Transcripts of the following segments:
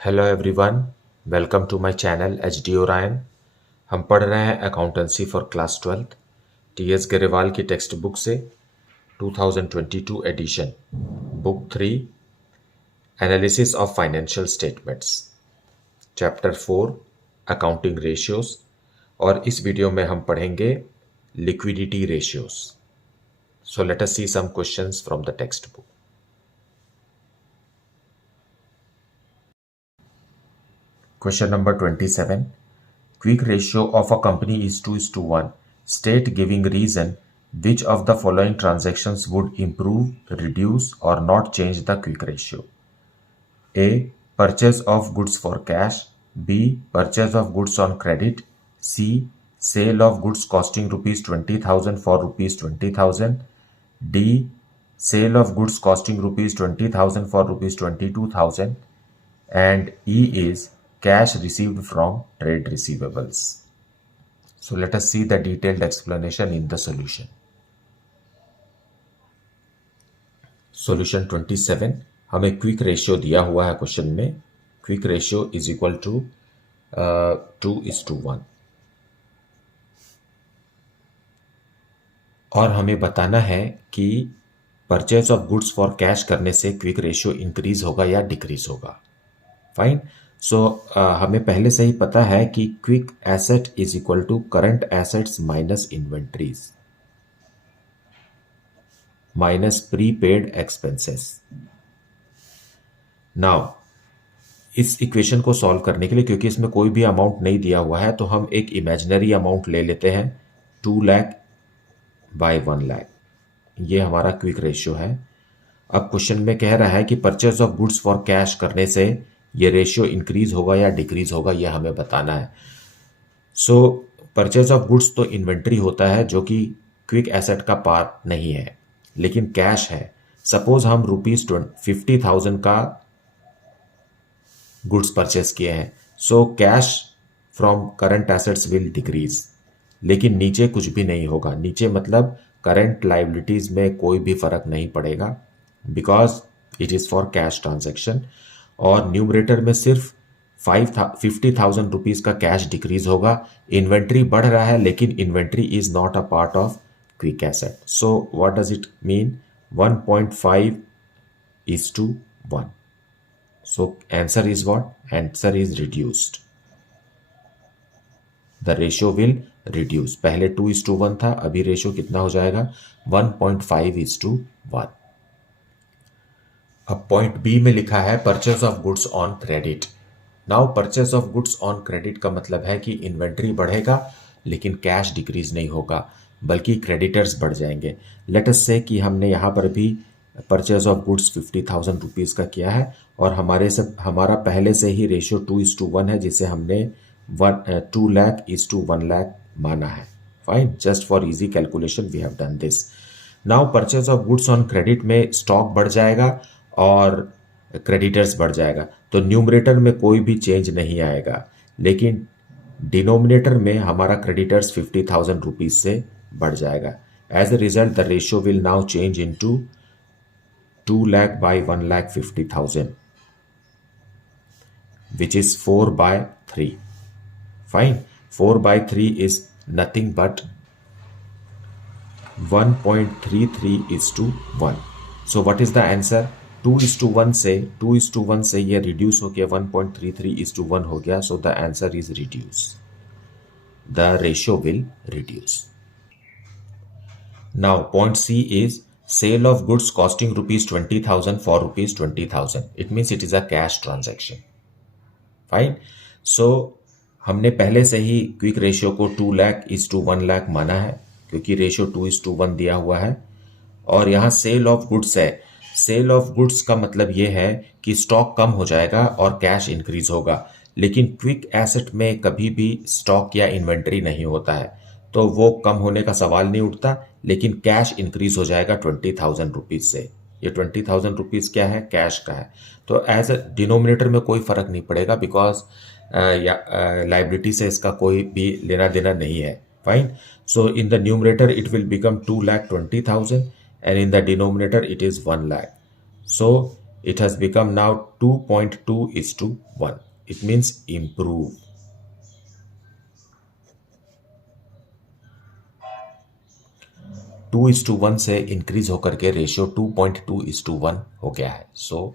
Hello everyone, welcome to my channel H D Orion. हम पढ़ रहे हैं accountancy for class 12 T S Grewal की टेक्स्ट बुक से 2022 edition, book 3, analysis of financial statements, chapter 4, accounting ratios. और इस video में हम पढ़ेंगे liquidity ratios. So let us see some questions from the text book. Question number 27. Quick ratio of a company is 2:1. State giving reason which of the following transactions would improve, reduce, or not change the quick ratio. A. Purchase of goods for cash. B. Purchase of goods on credit. C. Sale of goods costing rupees 20,000 for rupees 20,000. D. Sale of goods costing rupees 20,000 for rupees 22,000. And E is cash received from trade receivables. So let us see the detailed explanation in the solution. Solution 27, हमें quick ratio दिया हुआ है question में। Quick ratio is equal to 2:1 और हमें बताना है कि purchase of goods for cash करने से क्विक रेशियो इंक्रीज होगा या डिक्रीज होगा। फाइन। सो हमें पहले से ही पता है कि quick asset is equal to current assets minus inventories minus prepaid expenses. Now इस इक्वेशन को सॉल्व करने के लिए, क्योंकि इसमें कोई भी अमाउंट नहीं दिया हुआ है, तो हम एक इमेजिनरी अमाउंट ले लेते हैं 2 लाख बाय 1 लाख। ये हमारा क्विक रेशियो है। अब क्वेश्चन में कह रहा है कि purchase of goods for cash करने से ये रेशियो इंक्रीज होगा या डिक्रीज होगा, ये हमें बताना है। सो परचेज ऑफ गुड्स तो इन्वेंट्री होता है जो कि क्विक एसेट का पार्ट नहीं है, लेकिन कैश है। सपोज हम ₹50,000 का गुड्स परचेज किए हैं, so cash from current assets will decrease, लेकिन नीचे कुछ भी नहीं होगा। नीचे मतलब करंट लाइबिलिटीज में कोई भी फर्क नहीं पड़ेगा, because it is for cash transaction. और न्यूमरेटर में सिर्फ 50,000 रुपीज का कैश डिक्रीज होगा। इन्वेंट्री बढ़ रहा है, लेकिन inventory is not a part of quick asset. So what does it mean? 1.5:1। So answer is what? Answer is reduced. The ratio will reduce. पहले 2:1 था, अभी रेशियो कितना हो जाएगा? 1.5:1। अब पॉइंट बी में लिखा है purchase of goods on credit. Now purchase of goods on credit का मतलब है कि इन्वेंट्री बढ़ेगा लेकिन कैश डिक्रीज नहीं होगा, बल्कि क्रेडिटर्स बढ़ जाएंगे। लेट अस से कि हमने यहाँ पर भी परचेज ऑफ गुड्स 50,000 रुपीज़ का किया है और हमारा पहले से ही रेशियो 2:1 है, जिसे हमने 2 लाख:1 लाख माना है। Fine, just for easy calculation we have done this. Now purchase of goods on credit में स्टॉक बढ़ जाएगा और क्रेडिटर्स बढ़ जाएगा, तो न्यूमरेटर में कोई भी चेंज नहीं आएगा, लेकिन डिनोमिनेटर में हमारा क्रेडिटर्स 50,000 रुपीज से बढ़ जाएगा। As a result the ratio will now change into 2 lakh by 1,50,000, which is 4/3. Fine. 4/3 is nothing but 1.33:1. So what is the answer? 2:1 से ये रिड्यूस हो गया, 1.33:1 हो गया। So the answer is reduce. The ratio will reduce. Now point C is sale of goods costing ₹20,000 for ₹20,000। It means it is a cash transaction. Fine. So हमने पहले से ही quick ratio को 2 लाख:1 लाख माना है, क्योंकि रेशियो 2:1 दिया हुआ है। और यहाँ सेल ऑफ गुड्स है। सेल ऑफ गुड्स का मतलब ये है कि स्टॉक कम हो जाएगा और कैश इंक्रीज होगा, लेकिन क्विक एसेट में कभी भी स्टॉक या इन्वेंट्री नहीं होता है, तो वो कम होने का सवाल नहीं उठता, लेकिन कैश इंक्रीज हो जाएगा 20,000 रुपीज से। ये 20,000 रुपीज क्या है? कैश का है। तो एज अ डिनोमिनेटर में कोई फर्क नहीं पड़ेगा, बिकॉज लाइबिलिटी से इसका कोई भी लेना देना नहीं है। Fine. So in the numerator it will become 2,20,000 and in the denominator it is 1 lakh. So It has become now 2.2:1. It means improve. Two is to one से इंक्रीज होकर के रेशियो 2.2:1 हो गया है. सो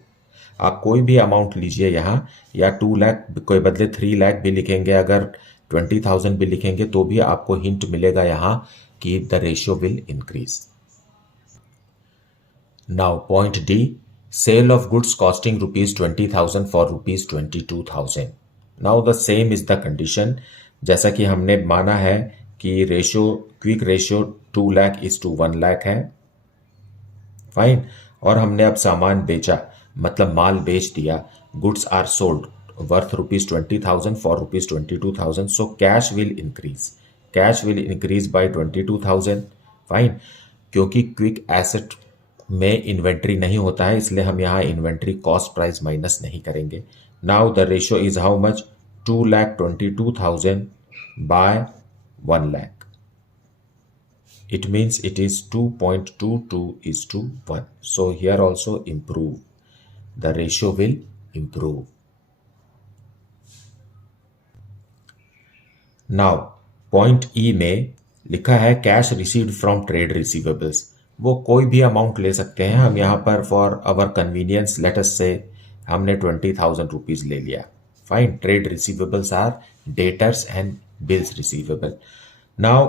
आप कोई भी अमाउंट लीजिए यहाँ, या 2 लाख कोई बदले 3 लाख भी लिखेंगे, अगर 20,000 भी लिखेंगे तो भी आपको हिंट मिलेगा यहाँ कि the ratio will increase. Now point D, sale of goods costing ₹20,000 for ₹22,000. Now the same is the condition. जैसा कि हमने माना है कि रेशियो, क्विक रेशियो 2 लाख/1 लाख है. फाइन. और हमने अब सामान बेचा, मतलब माल बेच दिया. Goods are sold worth ₹20,000 for ₹22,000. So cash will increase. Cash will increase by 22,000. Fine. क्योंकि क्विक एसेट में इन्वेंट्री नहीं होता है, इसलिए हम यहाँ इन्वेंट्री कॉस्ट प्राइस माइनस नहीं करेंगे. Now the ratio is how much? 2,22,000 by 1 lakh. It means it is 2.22:1. So here also improve. The ratio will improve. Now point E में लिखा है cash received from trade receivables. वो कोई भी amount ले सकते हैं. हम यहाँ पर for our convenience let us से हमने 20,000 रुपीज ले लिया. Fine. Trade receivables are debtors and bills receivable. Now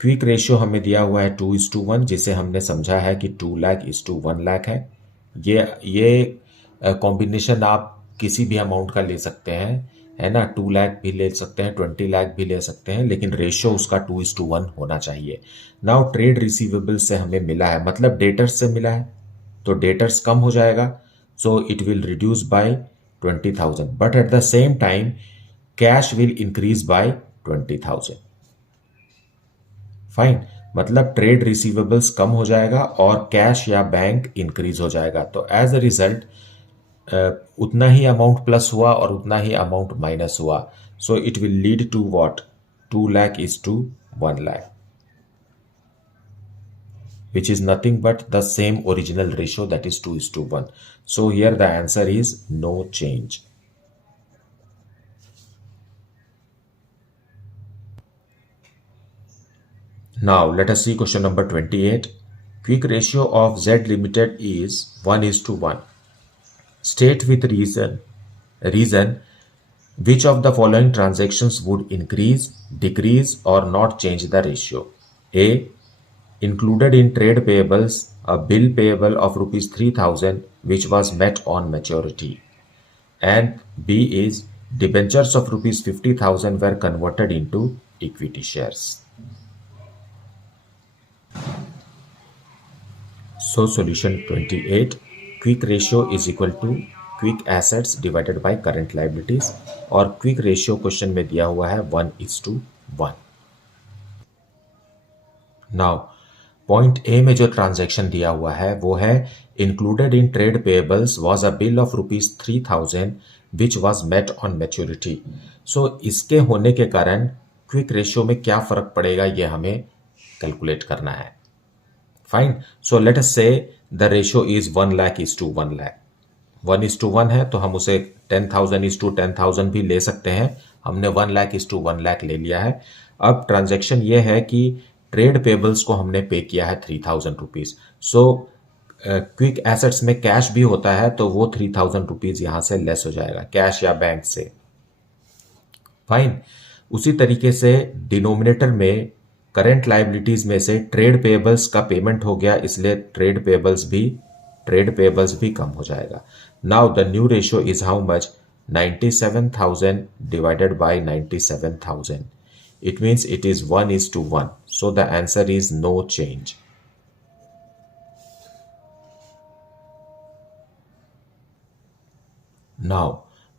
quick ratio हमें दिया हुआ है 2:1, जिसे हमने समझा है कि 2 लाख/1 लाख है. ये कॉम्बिनेशन आप किसी भी अमाउंट का ले सकते हैं, है ना. 2 लाख भी ले सकते हैं, 20 लाख भी ले सकते हैं, लेकिन रेशियो उसका 2:1 होना चाहिए. नाउ ट्रेड रिसीवेबल से हमें मिला है, मतलब डेटर्स से मिला है, तो डेटर्स कम हो जाएगा. सो it will reduce bye 20,000, but at the same time cash will increase bye 20,000. Fine. मतलब ट्रेड रिसीवेबल्स कम हो जाएगा और कैश या बैंक इंक्रीज हो जाएगा. तो एज अ रिजल्ट उतना ही अमाउंट प्लस हुआ और उतना ही अमाउंट माइनस हुआ. So it will lead to what? 2 लाख/1 lakh, which is nothing but the same original ratio, that is 2:1. So here the answer is no change. Now let us see question number 28. Quick ratio of Z Limited is 1:1. State with reason which of the following transactions would increase, decrease or not change the ratio. A. Included in trade payables a bill payable of ₹3,000 which was met on maturity. And B is debentures of ₹50,000 were converted into equity shares. So solution 28, quick ratio is equal to quick assets divided by current liabilities, और quick ratio question में दिया हुआ है 1:1. Now point A में जो transaction दिया हुआ है वो है included in trade payables was a bill of ₹3,000 which was met on maturity. So इसके होने के कारण क्विक रेशियो में क्या फर्क पड़ेगा ये हमें कैलकुलेट करना है. फाइन. सो लेट अस से द रेशियो इज 1 लाख/1 लाख. 1:1 है तो हम उसे 10,000/10,000 भी ले सकते हैं. हमने 1 लाख/1 लाख ले लिया है. अब ट्रांजैक्शन ये है कि ट्रेड पेबल्स को हमने पे किया है 3,000 रुपीज. सो क्विक एसेट्स में कैश भी होता है तो वो 3,000 रुपीज यहां से लेस हो जाएगा, कैश या बैंक से. फाइन. उसी तरीके से डिनोमिनेटर में करंट लाइबिलिटीज में से ट्रेड पेएबल्स का पेमेंट हो गया, इसलिए ट्रेड पेएबल्स भी कम हो जाएगा. Now the new ratio is how much? 97,000 divided by 97,000. It means it is 1:1. So the answer is no change. Now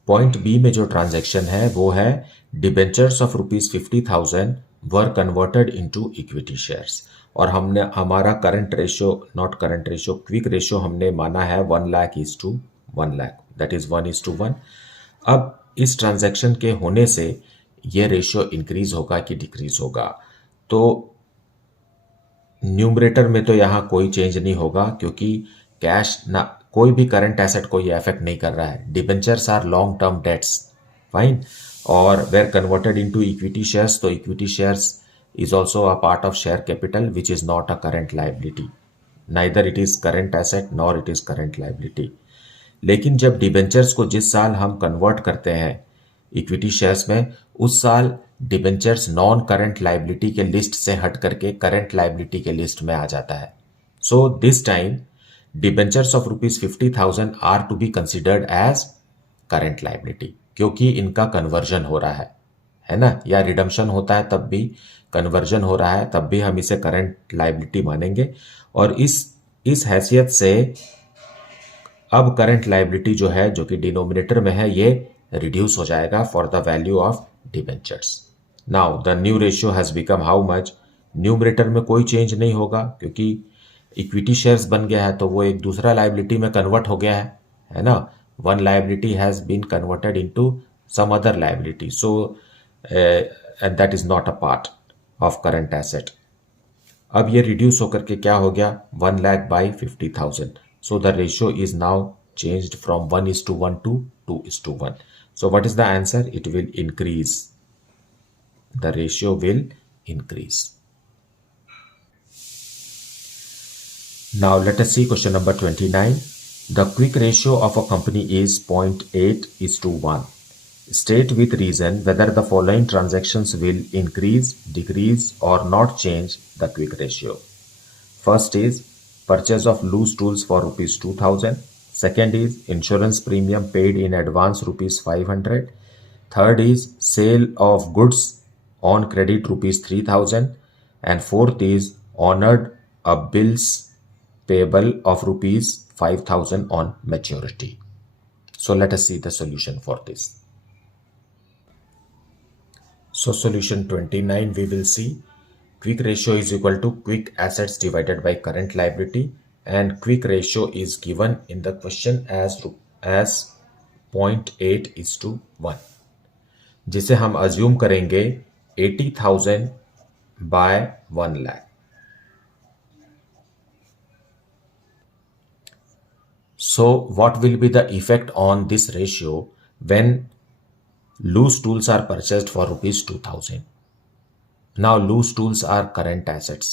point B में जो ट्रांजैक्शन है वो है debentures of ₹50,000 were converted into equity shares. और हमने हमारा current ratio, not current ratio, quick ratio हमने माना है 1 लाख/1 लाख, दैट इज 1:1. अब इस ट्रांजैक्शन के होने से ये रेशियो इंक्रीज होगा कि डिक्रीज होगा? तो न्यूमरेटर में तो यहाँ कोई चेंज नहीं होगा क्योंकि कैश ना कोई भी करंट एसेट को ये अफेक्ट नहीं कर रहा है. Debentures are long term debts. Fine. और were converted into equity shares, तो equity shares is also a part of share capital which is not a current liability. Neither it is current asset nor it is current liability. लेकिन जब debentures को जिस साल हम convert करते हैं equity shares में, उस साल डिबेंचर्स नॉन करंट लाइबिलिटी के लिस्ट से हट करके करंट लाइबिलिटी के लिस्ट में आ जाता है. So this time debentures of ₹50,000 are to be considered as current liability, क्योंकि इनका कन्वर्जन हो रहा है ना, या रिडम्पशन होता है तब भी, कन्वर्जन हो रहा है तब भी हम इसे करंट लाइबिलिटी मानेंगे. और इस हैसियत से अब करंट लाइबिलिटी जो है, जो कि डिनोमिनेटर में है, ये रिड्यूस हो जाएगा for the value of debentures. Now the new ratio has become how much. Numerator में कोई चेंज नहीं होगा क्योंकि इक्विटी शेयर्स बन गया है, तो वो एक दूसरा लाइबिलिटी में कन्वर्ट हो गया है ना. One liability has been converted into some other liability, so and that is not a part of current asset. अब ये रिड्यूस होकर के क्या हो गया, 1 lakh by 50,000. So the ratio is now changed from 1:1 to 2:1. So what is the answer? It will increase. The ratio will increase. Now let us see question number 29. The quick ratio of a company is 0.8:1. State with reason whether the following transactions will increase, decrease or not change the quick ratio. First is purchase of loose tools for ₹2,000. Second is insurance premium paid in advance ₹500. Third is sale of goods on credit ₹3,000. And fourth is honored a bills payable of ₹5,000 on maturity. So let us see the solution for this. So solution 29 we will see. Quick ratio is equal to quick assets divided by current liability, and quick ratio is given in the question as 0.8:1, जिसे हम assume करेंगे 80,000 by 1 lakh. So what will be the effect on this ratio when loose tools are purchased for ₹2,000? Now loose tools are current assets,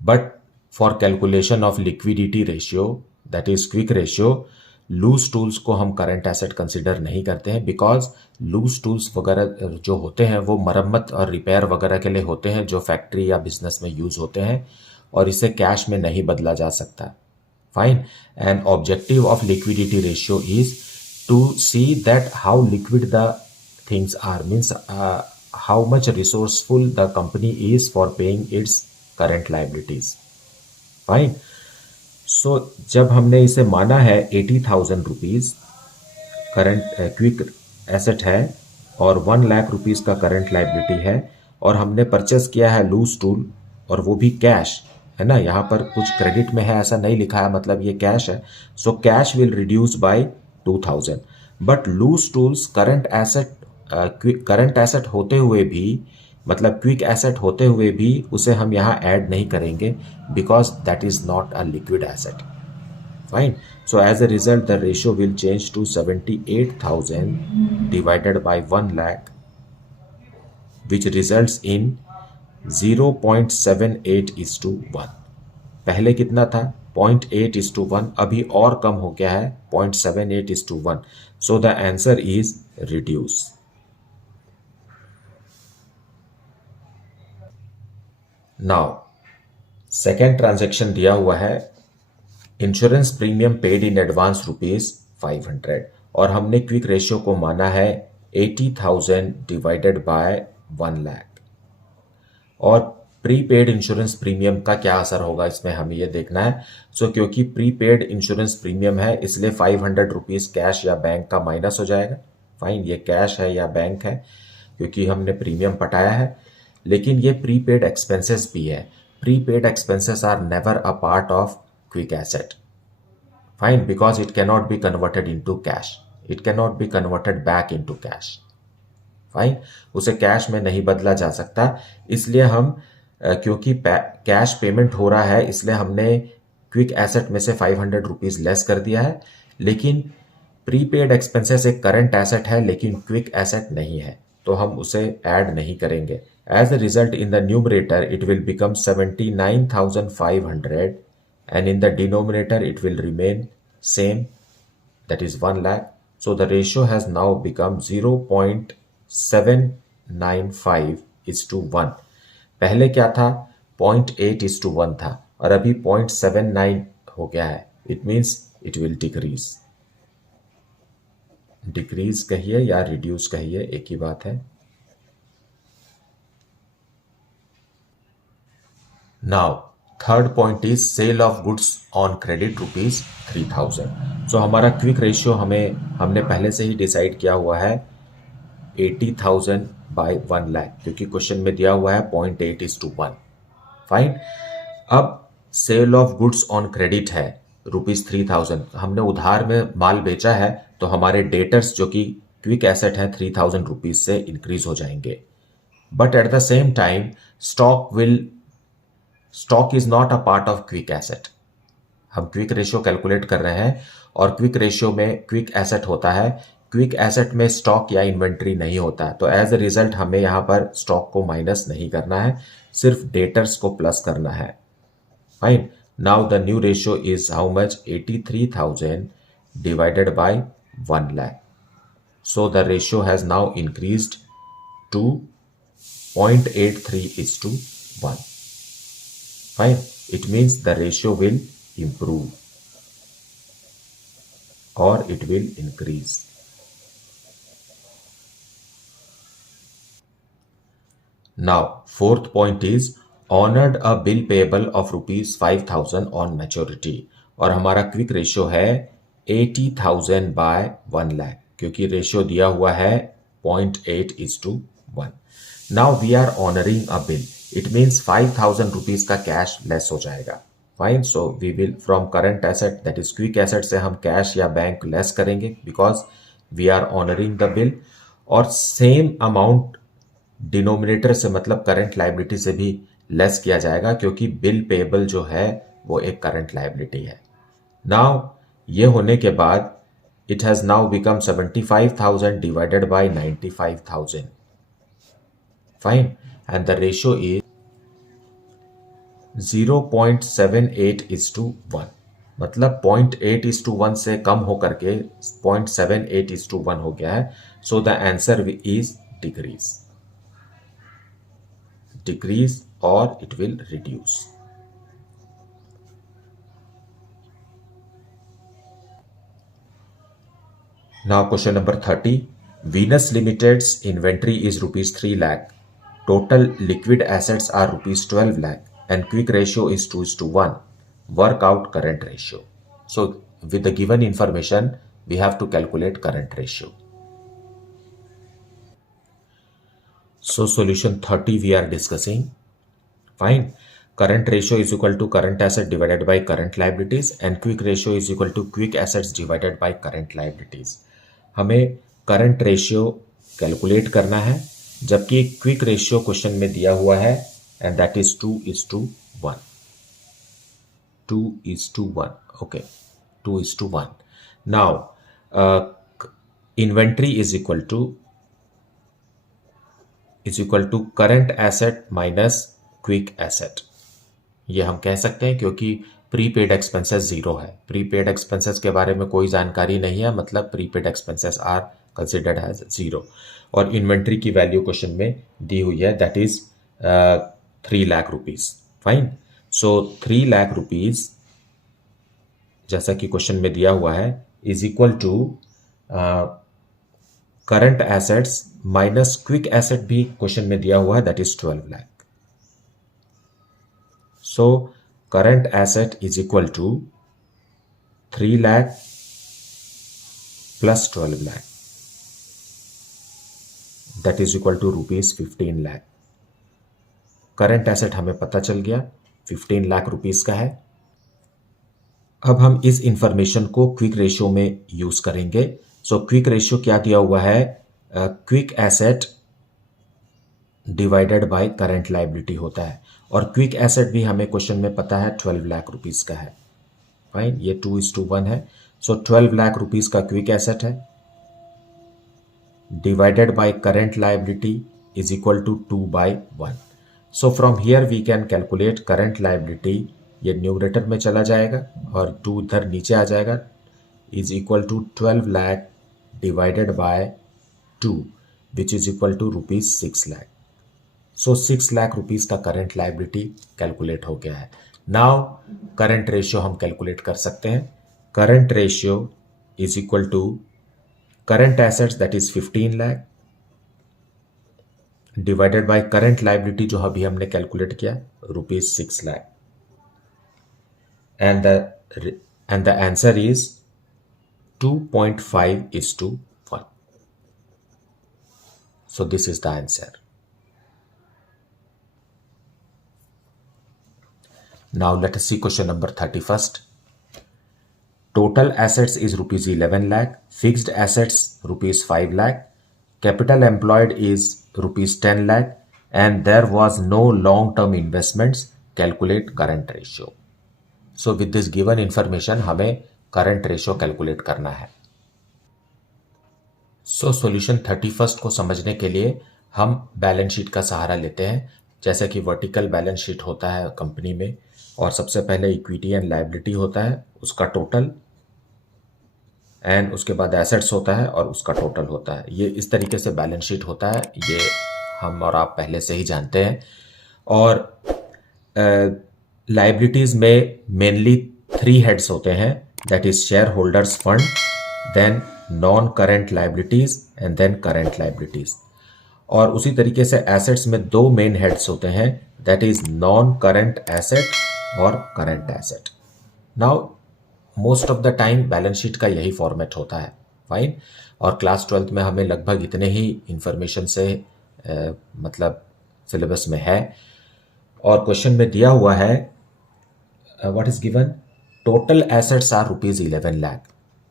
but for calculation of liquidity ratio, that is quick ratio, loose tools को हम current asset consider नहीं करते हैं, because loose tools वगैरह जो होते हैं वो मरम्मत और रिपेयर वगैरह के लिए होते हैं, जो फैक्ट्री या बिजनेस में यूज होते हैं, और इसे कैश में नहीं बदला जा सकता. Fine. And objective of liquidity ratio is to see that how liquid the things are, means how much resourceful the company is for paying its current liabilities. Fine. So जब हमने इसे माना है 80,000 रुपीज करंट क्विक एसेट है और 1 lakh rupees का current liability है, और हमने परचेस किया है लूज टूल, और वो भी कैश है ना, यहाँ पर कुछ क्रेडिट में है ऐसा नहीं लिखा है, मतलब ये कैश है. So cash will reduce by 2,000. But loose tools current asset होते हुए भी, मतलब क्विक एसेट होते हुए भी, उसे हम यहाँ ऐड नहीं करेंगे, because that is not a liquid asset. Fine. So as a result the ratio will change to 78,000 divided by 1 lakh, which results in 0.78:1. पहले कितना था 0.8:1, अभी और कम हो गया है 0.78:1. सो the answer is reduce. Now second transaction दिया हुआ है insurance premium paid in advance ₹500, और हमने क्विक रेशियो को माना है 80,000 डिवाइडेड बाय 1 lakh. और प्रीपेड इंश्योरेंस प्रीमियम का क्या असर होगा इसमें हमें ये देखना है. सो क्योंकि प्रीपेड इंश्योरेंस प्रीमियम है, इसलिए 500 रुपीज कैश या बैंक का माइनस हो जाएगा. फाइन. ये कैश है या बैंक है क्योंकि हमने प्रीमियम पटाया है, लेकिन ये प्रीपेड एक्सपेंसेस भी है. Prepaid expenses are never a part of quick asset. Fine. Because it cannot be converted into cash, it cannot be converted back into cash. Fine. उसे कैश में नहीं बदला जा सकता, इसलिए हम क्योंकि कैश पेमेंट हो रहा है, इसलिए हमने क्विक एसेट में से 500 रुपीज़ लेस कर दिया है, लेकिन प्रीपेड एक्सपेंसेस एक करंट एसेट है लेकिन क्विक एसेट नहीं है, तो हम उसे ऐड नहीं करेंगे। As a result in the numerator it will become 79,500 and in the denominator it will remain same, that is 1 lakh. So the ratio has now become 0.795:1. पहले क्या था, 0.8:1 था और अभी 0.79 हो गया है। It means it will decrease. Decrease कहिए या रिड्यूस कहिए, एक ही बात है। Now third point is sale of goods on credit ₹3,000। So हमारा क्विक रेशियो हमने पहले से ही डिसाइड किया हुआ है 80,000 बाय 1 लाख, क्योंकि क्वेश्चन में दिया हुआ है 0.8:1। फाइन। अब sale of goods on credit है ₹3,000। हमने उधार में माल बेचा है तो हमारे डेटर्स जो कि क्विक एसेट है 3,000 रुपीज से इंक्रीज हो जाएंगे। But at the same time stock is not a part of quick asset. हम क्विक रेशियो कैलकुलेट कर रहे हैं और क्विक रेशियो में क्विक एसेट होता है, क्विक एसेट में स्टॉक या इन्वेंट्री नहीं होता। तो एज अ रिजल्ट हमें यहां पर स्टॉक को माइनस नहीं करना है, सिर्फ डेटर्स को प्लस करना है। Fine. Now the new ratio is how much, 83,000 divided by 1 lakh. So the ratio has now increased to 0.83:1. Fine. It means the ratio will improve or it will increase. Now, fourth point is honored a bill payable of ₹5,000 on maturity. और हमारा quick ratio है 80,000 bye 1 lakh, क्योंकि ratio दिया हुआ है 0.8:1। Now we are honouring a bill, it means 5,000 rupees का cash less हो जाएगा। Fine. So we will from current asset that is quick asset से हम कैश या बैंक लेस करेंगे because we are honouring the bill, और same amount denominator से मतलब करंट लायबिलिटी से भी लेस किया जाएगा, क्योंकि बिल पेएबल जो है वो एक करंट लायबिलिटी है। नाउ ये होने के बाद it has now become 75,000 divided by 95,000। Fine. And the ratio is 0.78:1, मतलब 0.8:1 से कम होकर के 0.78:1 हो गया है। So the answer is decrease और it will reduce. Now question number 30. Venus Limited's inventory is ₹3 lakh. Total liquid assets are ₹12 lakh and quick ratio is 2:1. Work out current ratio. So with the given information, we have to calculate current ratio. So solution 30 we are discussing. Fine. Current ratio is equal to current asset divided by current liabilities and quick ratio is equal to quick assets divided by current liabilities. हमें current ratio calculate करना है, जबकि quick ratio question में दिया हुआ है and that is 2:1। 2:1। Okay, 2:1। Now inventory is equal to current asset minus quick asset. ये हम कह सकते हैं क्योंकि प्रीपेड एक्सपेंसेस 0 है। प्रीपेड एक्सपेंसेस के बारे में कोई जानकारी नहीं है, मतलब prepaid expenses are considered as 0। और इन्वेंट्री की वैल्यू क्वेश्चन में दी हुई है that is 3 lakh rupees. Fine. So 3 lakh rupees जैसा कि क्वेश्चन में दिया हुआ है is equal to current assets minus quick asset भी क्वेश्चन में दिया हुआ है that is 12 lakh. So current asset is equal to 3 lakh plus 12 lakh, that is equal to ₹15 lakh। Current asset हमें पता चल गया 15 लाख रुपीस का है। अब हम इस इंफॉर्मेशन को क्विक रेशियो में यूज करेंगे। सो क्विक रेशियो क्या दिया हुआ है, quick asset divided by current liability होता है, और क्विक एसेट भी हमें क्वेश्चन में पता है 12 लाख रुपीस का है। फाइन, ये 2:1 है। सो 12 लाख रुपीस का क्विक एसेट है, divided by current liability is equal to 2/1। So from here we can calculate current liability, ये न्यूमरेटर में चला जाएगा और 2 इधर नीचे आ जाएगा, is equal to 12 lakh divided by 2 which is equal to ₹6 lakh. So 6 lakh rupees का करंट लाइबिलिटी कैलकुलेट हो गया है। नाउ करंट रेशियो हम कैलकुलेट कर सकते हैं। Current ratio is equal to current assets that is 15 lakh divided by current liability जो अभी हमने कैलकुलेट किया ₹6 lakh, and the answer is 2.5:1. So this is the answer. Now let us see question number 31st. Total assets is ₹11 lakh, fixed assets ₹5 lakh, capital employed is ₹10 lakh, and there was no long-term investments. Calculate current ratio. So with this given information हमें current ratio calculate करना है। So solution 31st को समझने के लिए हम balance sheet का सहारा लेते हैं। जैसे कि वर्टिकल बैलेंस शीट होता है कंपनी में, और सबसे पहले इक्विटी एंड लायबिलिटी होता है, उसका टोटल, एंड उसके बाद एसेट्स होता है और उसका टोटल होता है। ये इस तरीके से बैलेंस शीट होता है, ये हम और आप पहले से ही जानते हैं। और लायबिलिटीज़ में मेनली 3 हेड्स होते हैं, that is share holders fund, then non current liabilities and then current liabilities. और उसी तरीके से एसेट्स में 2 मेन हेड्स होते हैं, that is non current asset और current asset. Now most of the time balance sheet का यही फॉर्मेट होता है, फाइन। और क्लास 12th में हमें लगभग इतने ही इंफॉर्मेशन से मतलब सिलेबस में है। और क्वेश्चन में दिया हुआ है what is given, total assets are ₹11 lakh,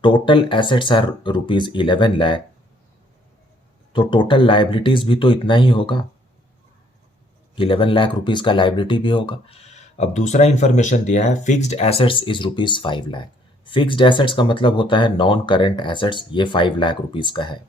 total assets are ₹11 lakh, तो टोटल लायबिलिटीज भी तो इतना ही होगा, 11 लाख रुपीस का लायबिलिटी भी होगा। अब दूसरा इंफॉर्मेशन दिया है fixed assets is ₹5 lakh. Fixed assets का मतलब होता है नॉन करंट एसेट्स, ये 5 लाख रुपीस का है।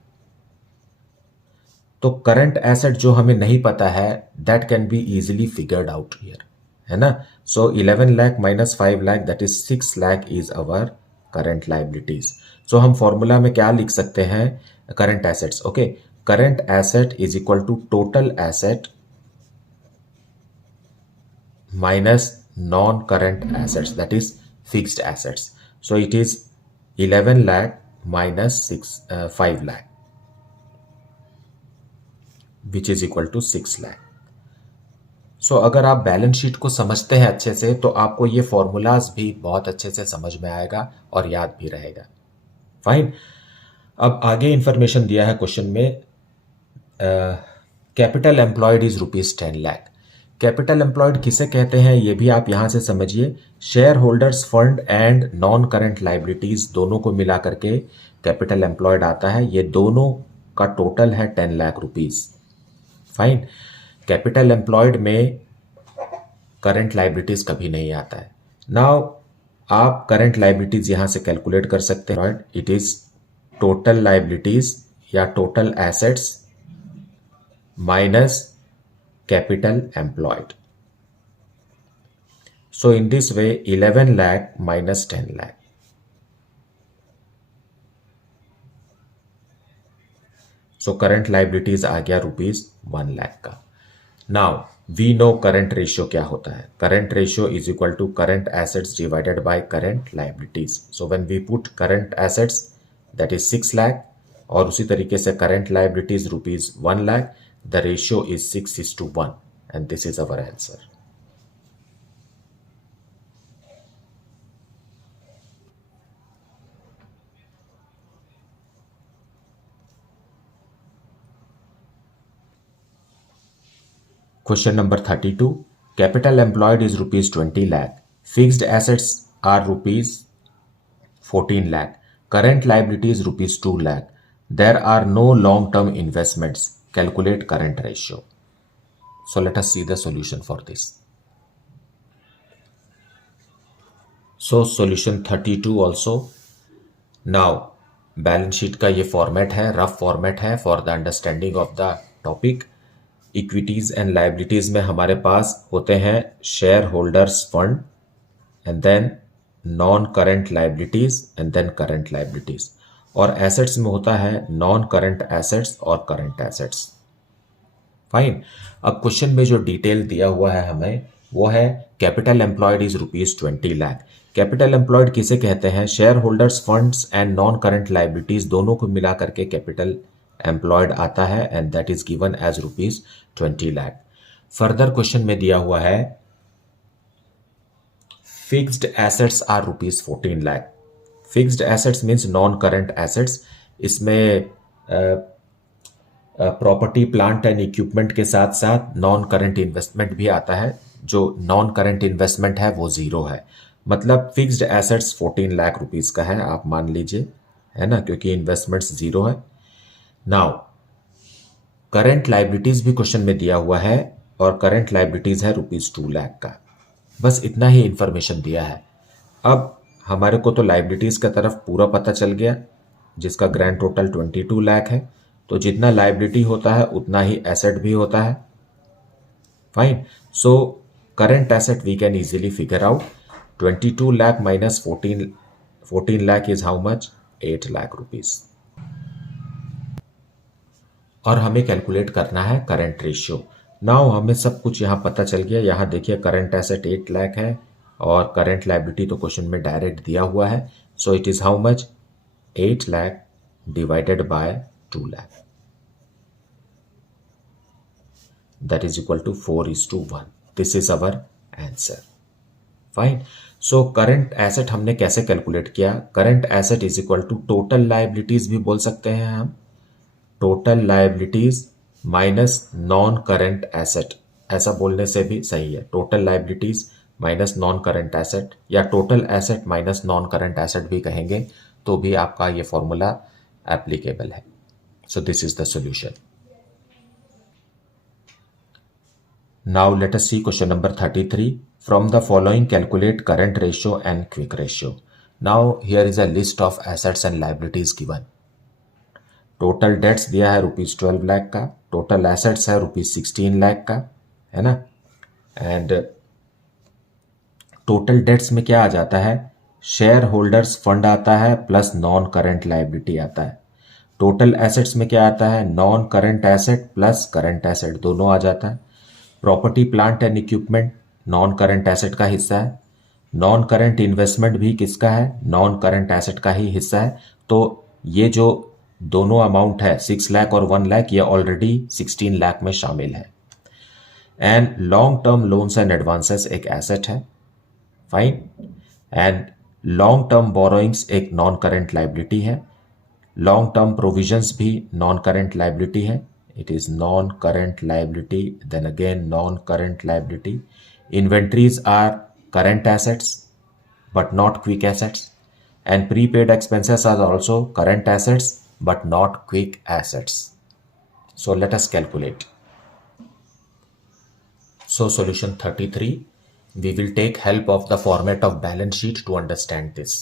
तो करंट एसेट जो हमें नहीं पता है that can be easily figured out here, है ना। So 11 lakh minus 5 lakh that is 6 lakh is our current liabilities. So हम फॉर्मूला में क्या लिख सकते हैं, current assets, okay, current asset is equal to total asset minus non-current assets, that is fixed assets. So it is 11 lakh minus 5 lakh, which is equal to 6 lakh. So अगर आप balance sheet को समझते हैं अच्छे से तो आपको ये फॉर्मूलाज भी बहुत अच्छे से समझ में आएगा और याद भी रहेगा, फाइन। अब आगे इंफॉर्मेशन दिया है क्वेश्चन में, capital employed is ₹10 lakh. Capital employed किसे कहते हैं ये भी आप यहां से समझिए। Share holders fund and non current liabilities दोनों को मिला करके कैपिटल एम्प्लॉयड आता है। ये दोनों का टोटल है 10 lakh rupees, fine. Capital employed में करंट लायबिलिटीज कभी नहीं आता है। नाउ आप करंट लायबिलिटीज यहां से कैलकुलेट कर सकते हैं। इट इज टोटल लायबिलिटीज या total assets minus capital employed. So in this way 11 lakh minus 10 lakh. So current liabilities आ गया ₹1 लाख का। Now we know current ratio क्या होता है। Current ratio is equal to current assets divided by current liabilities. So when we put current assets that is 6 lakh और उसी तरीके से current liabilities ₹1 lakh, the ratio is 6:1 and this is our answer. Question number 32. Capital employed is ₹20 lakh. Fixed assets are ₹14 lakh. Current liabilities ₹2 lakh. There are no long-term investments. Calculate current ratio. So let us see the solution for this. So solution 32 also. Now balance sheet का ये format है, rough format है for the understanding of the topic. Equities and liabilities में हमारे पास होते हैं share holders fund and then non current liabilities and then current liabilities, और एसेट्स में होता है नॉन करंट एसेट्स और करंट एसेट्स। फाइन। अब क्वेश्चन में जो डिटेल दिया हुआ है हमें वो है capital employed is ₹20 lakh. Capital employed किसे कहते हैं? Share holders funds and non current liabilities दोनों को मिला करके कैपिटल एम्प्लॉयड आता है and that is given as ₹20 lakh. Further question में दिया हुआ है fixed assets are ₹14 lakh. Fixed assets means non current assets. इसमें प्रॉपर्टी प्लांट एंड इक्विपमेंट के साथ साथ नॉन करंट इन्वेस्टमेंट भी आता है। जो नॉन करंट इन्वेस्टमेंट है वो जीरो है, मतलब फिक्स्ड एसेट्स 14 लाख रुपीस का है, आप मान लीजिए, है ना, क्योंकि इन्वेस्टमेंट्स जीरो है। नाउ करंट लायबिलिटीज भी क्वेश्चन में दिया हुआ है और करंट लायबिलिटीज है ₹2 लाख का। बस इतना ही इंफॉर्मेशन दिया है। अब हमारे को तो लायबिलिटीज का तरफ पूरा पता चल गया, जिसका ग्रैंड टोटल 22 लाख है। तो जितना लायबिलिटी होता है उतना ही एसेट भी होता है। Fine. So current asset we can easily figure out 22 lakh minus 14 lakh is how much? 8 lakh rupees. और हमें कैलकुलेट करना है करंट रेशियो। नाउ हमें सब कुछ यहाँ पता चल गया। यहाँ देखिए करंट एसेट 8 लाख है और करंट लायबिलिटी तो क्वेश्चन में डायरेक्ट दिया हुआ है। सो it is how much? 8 lakh divided by 2 lakh, that is equal to 4:1. This is our answer. Fine. So current asset हमने कैसे कैलकुलेट किया? Current asset is equal to total liabilities भी बोल सकते हैं हम, total liabilities minus non current asset, ऐसा बोलने से भी सही है। Total liabilities minus non current asset या total asset minus non current asset भी कहेंगे तो भी आपका ये फॉर्मूला एप्लीकेबल है। So this is the solution. Now let us see question number 33. From the following calculate current ratio and quick ratio. Now here is a list of assets and liabilities given. Total debts दिया है ₹12 लाख का, total assets है ₹16 लाख का, है ना, and total debts में क्या आ जाता है? शेयर होल्डर्स फंड आता है प्लस नॉन करंट लायबिलिटी आता है। टोटल एसेट्स में क्या आता है? Non current asset plus current asset दोनों आ जाता है। Property plant and equipment non current asset का हिस्सा है। नॉन करंट इन्वेस्टमेंट भी किसका है? नॉन करंट एसेट का ही हिस्सा है। तो ये जो दोनों अमाउंट है 6 लाख और 1 लाख, ये ऑलरेडी 16 लाख में शामिल है। And long term loans and advances एक एसेट है। Fine. And long term borrowings एक नॉन करंट लायबिलिटी है। लॉन्ग टर्म प्रोविजंस भी नॉन करंट लायबिलिटी है। It is non-current liability, then again non-current liability. Inventories are current assets, but not quick assets. And prepaid expenses are also current assets, but not quick assets. So let us calculate. So solution 33, we will take help of the format of balance sheet to understand this.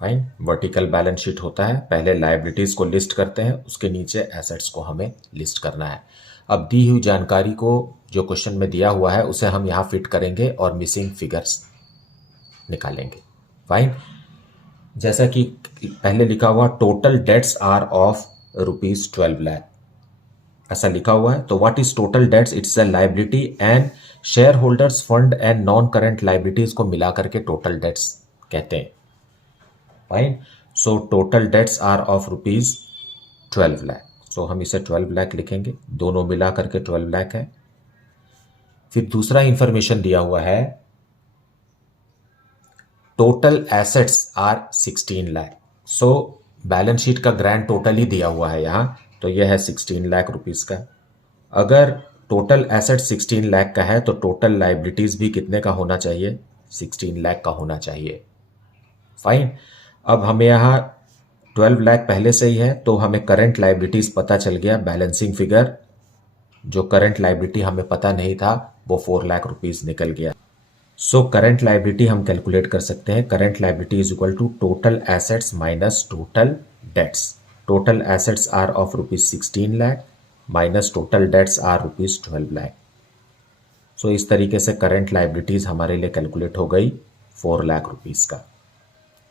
Fine. Vertical balance sheet होता है, पहले liabilities को list करते हैं, उसके नीचे assets को हमें लिस्ट करना है। अब दी हुई जानकारी को जो क्वेश्चन में दिया हुआ है उसे हम यहाँ फिट करेंगे और मिसिंग फिगर्स निकालेंगे। फाइन। जैसा कि पहले लिखा हुआ total debts are of ₹12 lakh, ऐसा लिखा हुआ है। तो what is total debts? It's a liability and share holders fund and non current liabilities को मिला करके टोटल डेट्स कहते हैं। Fine. So total debts are of ₹12 lakh. So हम इसे 12 लाख लिखेंगे, दोनों मिला करके 12 लाख है। फिर दूसरा इंफॉर्मेशन दिया हुआ है total assets are 16 lakh. So balance sheet का ग्रैंड टोटल ही दिया हुआ है यहाँ, तो यह है 16 लाख रुपीस का। अगर टोटल एसेट 16 लाख का है तो टोटल लायबिलिटीज भी कितने का होना चाहिए? 16 लाख का होना चाहिए। फाइन। अब हमें यहाँ 12 लाख पहले से ही है तो हमें करंट लायबिलिटीज पता चल गया। बैलेंसिंग फिगर जो करंट लायबिलिटी हमें पता नहीं था वो 4 लाख रुपीस निकल गया। सो करंट लाइबिलिटी हम कैलकुलेट कर सकते हैं. Current liability is equal to total assets minus total debts. Total assets are of ₹16 lakh minus total debts are ₹12 lakh. So इस तरीके से करंट लाइबिलिटीज हमारे लिए कैलकुलेट हो गई 4 लाख रुपीस का.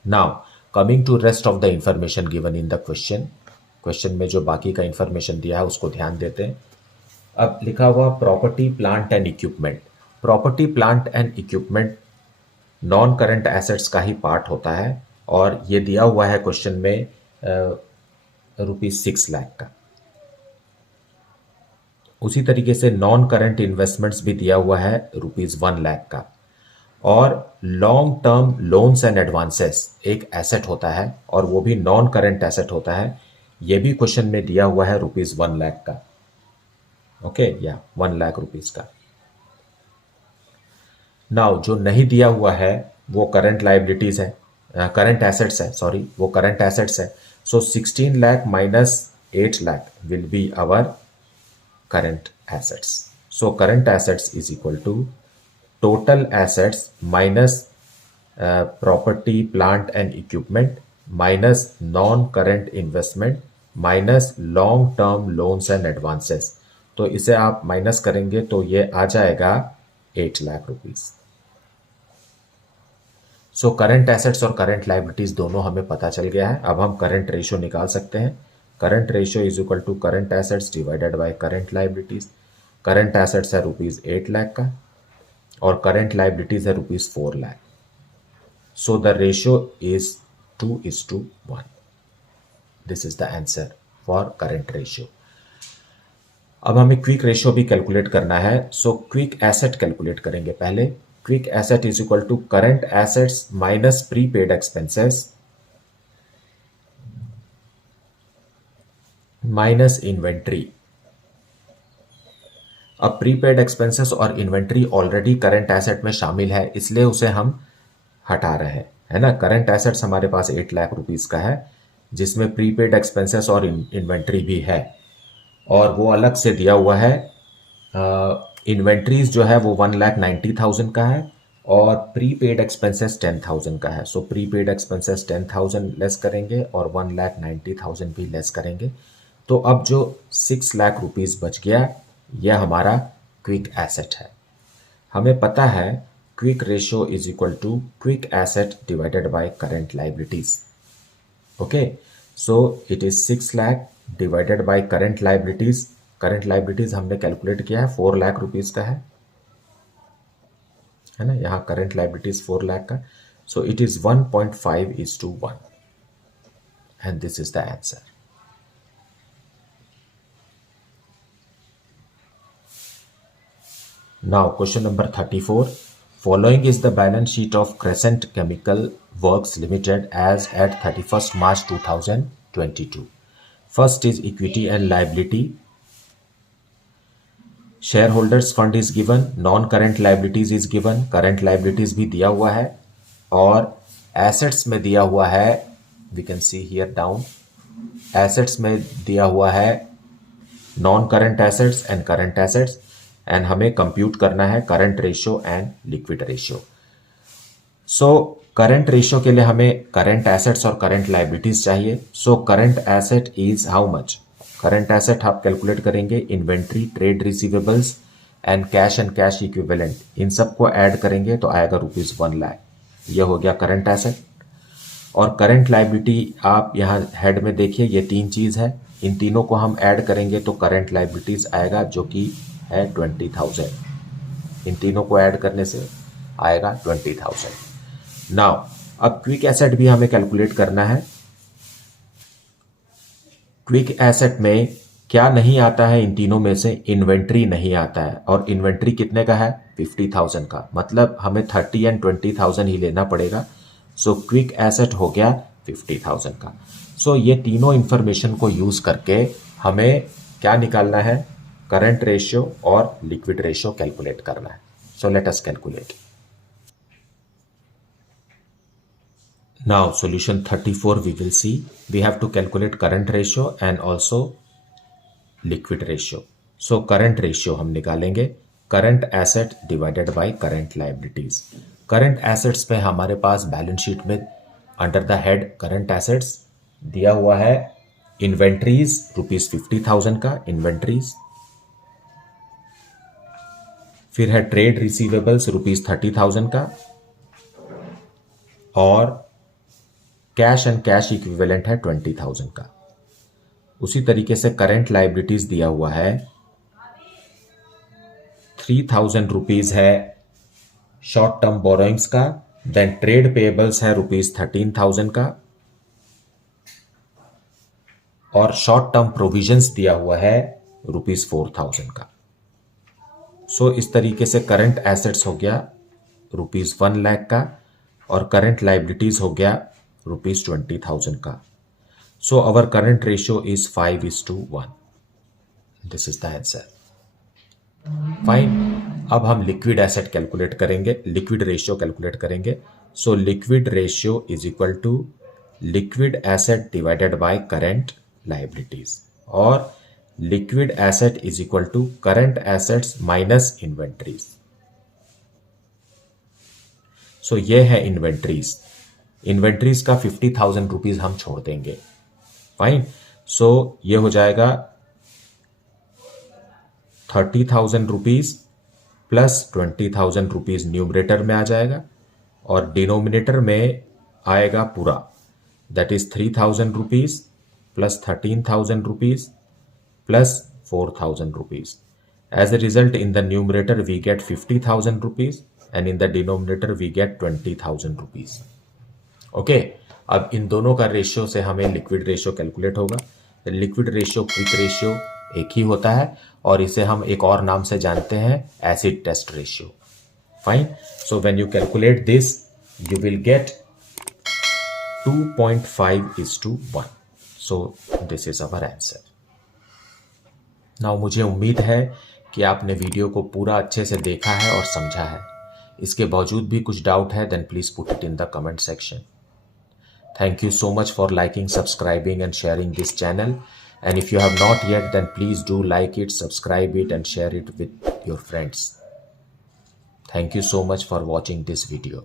Now coming to rest of the information given in the question. Question में जो बाकी का इंफॉर्मेशन दिया है उसको ध्यान देते हैं. अब लिखा हुआ property plant and equipment. Property plant and equipment non current assets का ही पार्ट होता है और ये दिया हुआ है क्वेश्चन में ₹6 लाख का. उसी तरीके से नॉन करंट इन्वेस्टमेंट्स भी दिया हुआ है ₹1 लाख का. और long term loans and advances एक एसेट होता है और वो भी नॉन करंट एसेट होता है. ये भी क्वेश्चन में दिया हुआ है ₹1 लाख का. ओके, या 1 लाख रुपीस का. नाउ जो नहीं दिया हुआ है वो करंट लाइबिलिटीज है, करंट एसेट्स है, सॉरी, वो करंट एसेट्स है. So 16 lakh minus 8 lakh will be our current assets. So current assets is equal to total assets minus property plant and equipment minus non current investment minus long term loans and advances. तो इसे आप minus करेंगे तो ये आ जाएगा 8 lakh rupees. सो current assets और current liabilities दोनों हमें पता चल गया है. अब हम करंट रेशियो निकाल सकते हैं. Current ratio is equal to current assets divided by current liabilities. Current assets है ₹8 लाख का और करंट लाइबिलिटीज है ₹4 lakh. So the ratio is 2:1. This is the answer for current ratio. अब हमें क्विक रेशियो भी कैलकुलेट करना है. सो क्विक एसेट कैलकुलेट करेंगे पहले. Quick asset is equal to current assets minus prepaid expenses minus inventory. अब prepaid expenses और inventory already current asset में शामिल है इसलिए उसे हम हटा रहे हैं, है ना. करंट एसेट्स हमारे पास 8 लाख रुपीस का है जिसमें प्रीपेड एक्सपेंसेस और इन्वेंट्री भी है और वो अलग से दिया हुआ है. इन्वेंट्रीज जो है वो 1,90,000 का है और प्रीपेड एक्सपेंसेस 10,000 का है. सो प्रीपेड एक्सपेंसेस 10,000 लेस करेंगे और 1,90,000 भी लेस करेंगे. तो अब जो 6 लाख रुपीस बच गया यह हमारा क्विक एसेट है. हमें पता है quick ratio is equal to quick asset divided by current liabilities. Okay, so it is 6 lakh divided by current liabilities. Current liabilities हमने कैलकुलेट किया है 4 लाख रुपीस का है ना. यहां करंट लाइबिलिटीज 4 लाख का. So it is 1.5:1 and this is the answer. Now question number 34. Following is the balance sheet of Crescent Chemical Works Limited as at 31st March 2022. First is equity and liability. Shareholders fund is given. Non-current liabilities is given. Current liabilities भी दिया हुआ है और assets में दिया हुआ है. We can see here down. Assets में दिया हुआ है non-current assets and current assets and हमें compute करना है current ratio and liquid ratio. So current ratio के लिए हमें करंट एसेट्स और करंट लाइबिलिटीज चाहिए. So current asset is how much. Current asset आप कैलकुलेट करेंगे inventory, trade receivables and cash equivalent, इन सबको ऐड करेंगे तो आएगा ₹1 लाख. ये हो गया करंट एसेट. और करंट लाइबिलिटी आप यहाँ हेड में देखिए ये 3 चीज है. इन तीनों को हम ऐड करेंगे तो करंट लाइबिलिटीज आएगा जो कि है 20,000. इन तीनों को ऐड करने से आएगा 20,000. नाउ अब क्विक एसेट भी हमें कैलकुलेट करना है. क्विक एसेट में क्या नहीं आता है इन तीनों में से. इन्वेंट्री नहीं आता है और इन्वेंट्री कितने का है 50,000 का. मतलब हमें 30 एंड 20,000 ही लेना पड़ेगा. सो क्विक एसेट हो गया 50,000 का. सो ये तीनों इंफॉर्मेशन को यूज करके हमें क्या निकालना है, करंट रेशियो और लिक्विड रेशियो कैलकुलेट करना है. सो let us calculate. Now solution 34 we will see. We have to calculate current ratio and also liquid ratio. So current ratio हम निकालेंगे. Current asset divided by current liabilities. Current assets पे हमारे पास balance sheet में under the head current assets दिया हुआ है inventories ₹50,000 का inventories, फिर है ट्रेड रिसीवेबल्स ₹30,000 का, और कैश एंड कैश इक्विवेलेंट है 20,000 का। उसी तरीके से करंट लाइबिलिटीज दिया हुआ है 3,000 रुपीज है शॉर्ट टर्म बोरोइंग्स का, देन ट्रेड पेएबल्स है ₹13,000 का, और शॉर्ट टर्म प्रोविजंस दिया हुआ है ₹4,000 का। सो इस तरीके से करंट एसेट्स हो गया ₹1 लाख का, और करंट लाइबिलिटीज हो गया ₹20,000 का। So our current ratio is 5:1। This is the answer. Fine. अब हम लिक्विड एसेट कैलकुलेट करेंगे, लिक्विड रेशियो कैलकुलेट करेंगे। So liquid ratio is equal to liquid asset divided by current liabilities, और liquid asset is equal to current assets minus inventories. So ये है inventories. Inventories का 50,000 rupees हम छोड़ देंगे। Fine. सो ये हो जाएगा 30,000 रुपीज प्लस 20,000 रुपीज न्यूमरेटर में आ जाएगा, और डिनोमिनेटर में आएगा पूरा, that is 3,000 rupees plus 13,000 rupees plus 4,000 rupees. As a result, in the numerator we get 50,000 rupees and in the denominator we get 20,000 rupees. Okay, अब इन दोनों का रेशियो से हमें लिक्विड रेशियो कैलकुलेट होगा। लिक्विड रेशियो क्विक रेशियो एक ही होता है, और इसे हम एक और नाम से जानते हैं acid test ratio. Fine. So when you calculate this you will get 2.5:1। So this is our answer. Now मुझे उम्मीद है कि आपने वीडियो को पूरा अच्छे से देखा है और समझा है। इसके बावजूद भी कुछ डाउट है, then please put it in the comment section. Thank you so much for liking, subscribing and sharing this channel. And if you have not yet, then please do like it, subscribe it and share it with your friends. Thank you so much for watching this video.